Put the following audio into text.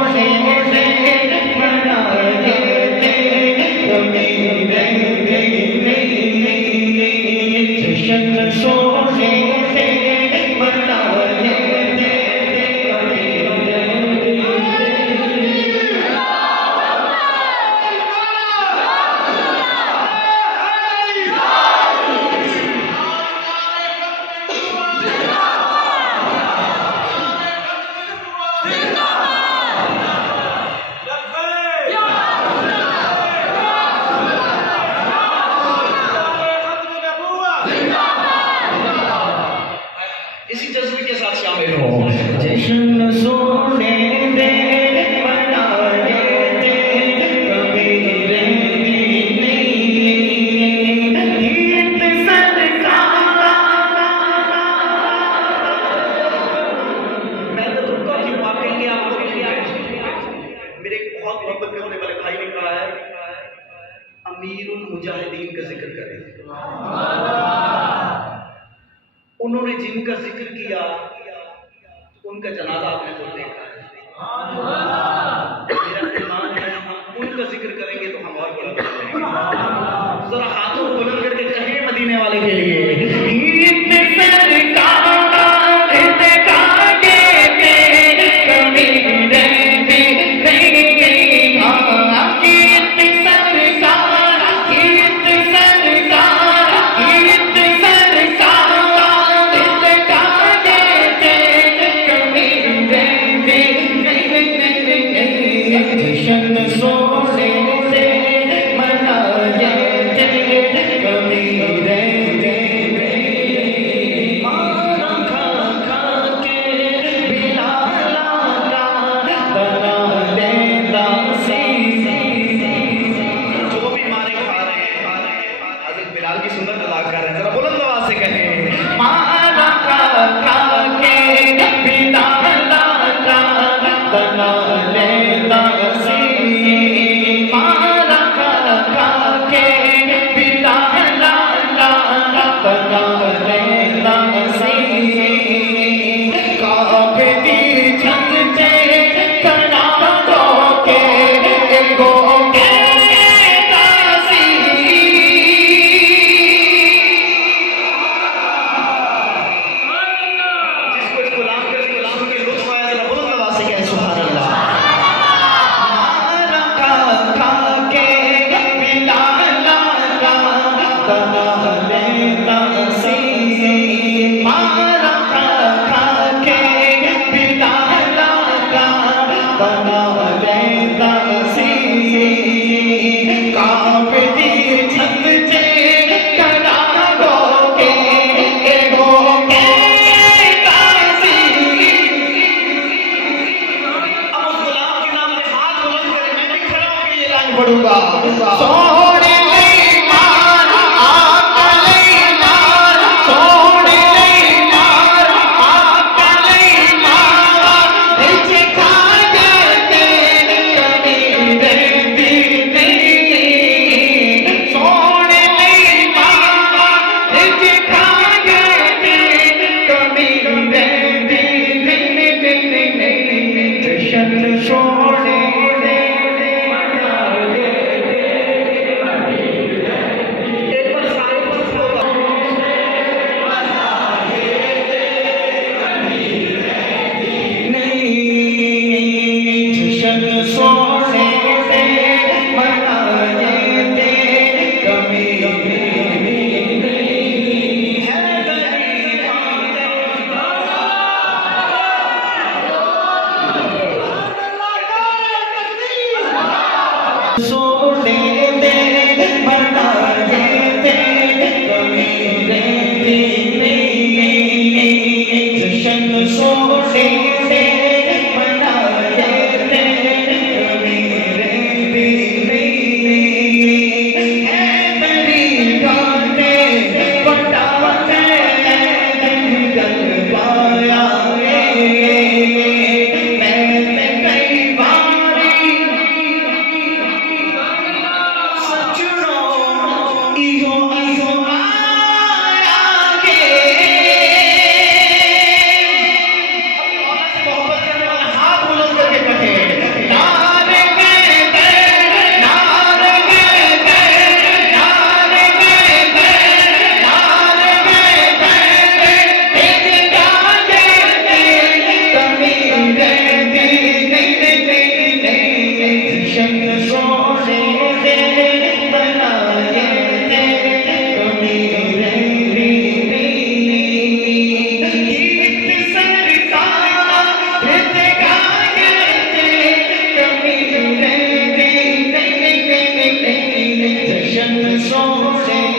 सोने से मनाए थे कभी रहते नहीं जश्न सोने से मनाए थे कभी इसी जज्बे के साथ शामिल हो। जश्न सोने दे मनाए थे कभी रहती नहीं गीत सरकार। मैं तो रुका क्यों, आप कहेंगे आपको क्या। मेरे एक बहुत मोहब्बत करने वाले भाई ने कहा है अमीरुल मुजाहिदीन का जिक्र करें। उन्होंने जिनका जिक्र किया उनका जनाजा आपने तो देखा है। मेरा ईमान है हम उनका जिक्र करेंगे तो हम और बुलंद करेंगे। जरा हाथों को बुलंद करके कहें मदीने वाले के लिए गीत सरकार दिखागे थे कभी रहती नहीं गीत सरकार गीत सरकार गीत सरकार दिखागे थे कभी रहती नहीं जश्न सोने से मनाए थे कभी रहते नहीं मारा खा खा के बिलाला का तना लेता सी जो भी मारे खा रहे हैं हज़रत बिलाल की सुन्नत अदा कर रहे हैं। जरा बुलंद आवाज से कहें मारा खा खा के बिलाला का तना लेता सी मारा खा खा के बिलाला का तना लेता सी काबे दी छत से कना दो के एगो कहता सी जिसको इस गुलाम के लुत्फ आया जरा बुलंद आवाज से कहें सुभान अल्लाह। मारा खा खा के बिलाला का तना लेता सी मारा खा खा के बिलाला का तना लेता सी काबे दी छत से कना दो के एगो कहता सी अब उस गुलाम के नाम पे हाथ बुलंद करें, मैं भी खड़ा होकर ये लाइन पढ़ूंगा सोने लई मार आका लई मार सोने लई मार आका लई मार इसे खा जाते कभी रहती नहीं सोने लई मार इसे खा जाते कभी रहती नहीं जश्न सोने एक बार सारे पर होगा नहीं जश्न सोने से मनाए थे कभी नहीं है सोने दे मनाए थे कभी रहती नहीं जश्न सोने से मनाए थे कभी रहती नहीं है बड़ी बातें पता है जंगल पाया मैंने कई बारी सोने